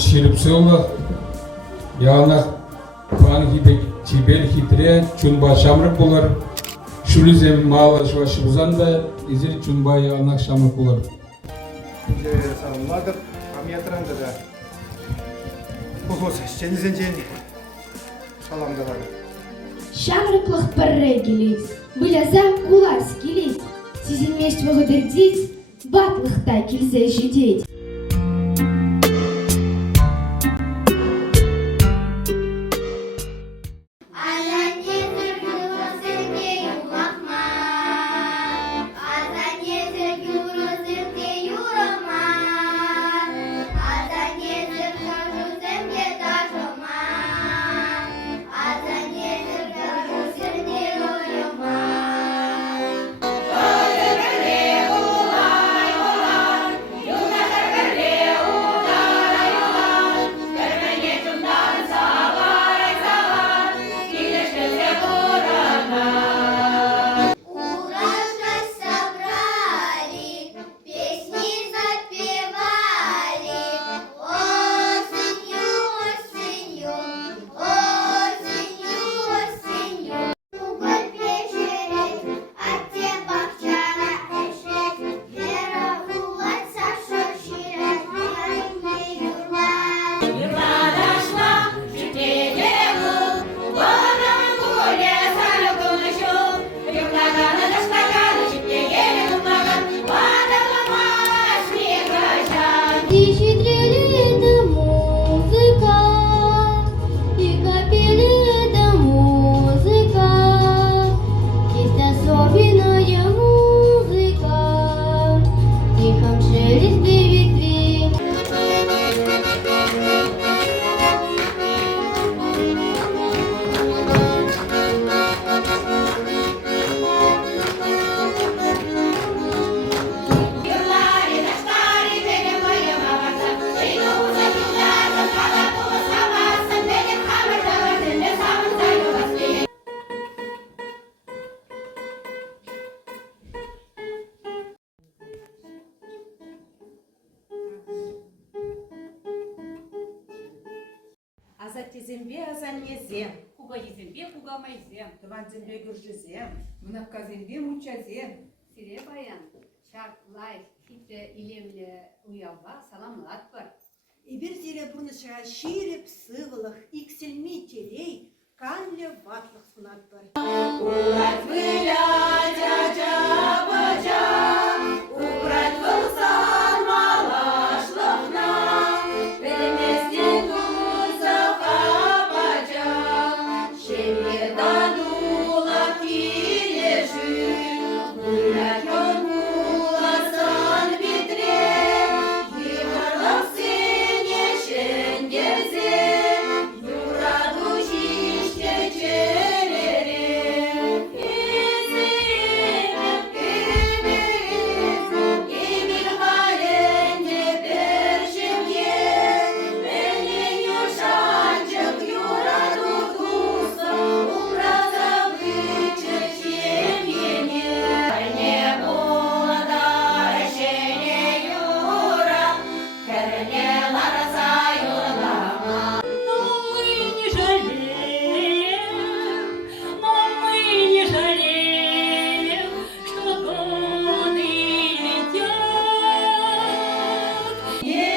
şiripsılı yana pan gibi çibel hitre çunba şamrık bular. Şulizem mala şvaşımızdan da izir çunba yana şamrık bular. Саламатов, памятыранда да колхоз женизен саламдалады. Шамрыклых пырре келес, вылязам кулас келес, сизенмеш благодардить, батлыхта келзе жидеть. Азаттезембе азанезем, кугайзембе кугамайзем, тыванзембе гүржізем, мынаққазембе мучазем. Сире баян, шарт лай, хитре илемле уява саламлат бар. Ибір зере бұрнышыға шереп сывылық, икселме терей, канле ватлық сынат бар. Урать вылять ача-бача, убрать вылсан малашлықна, береместен кузаха-бача, шемге танула келеші, гулять омуласан битре, егірлық сене шендерзе, юраду шишке челере, еземем кемез, еміл ғаленде першемге, менен юшанчық юраду туса, умраза вычы чемене. Не болады шене юра, кәріне лараса юрлама. Но мы не жалеем, что годы летят. Не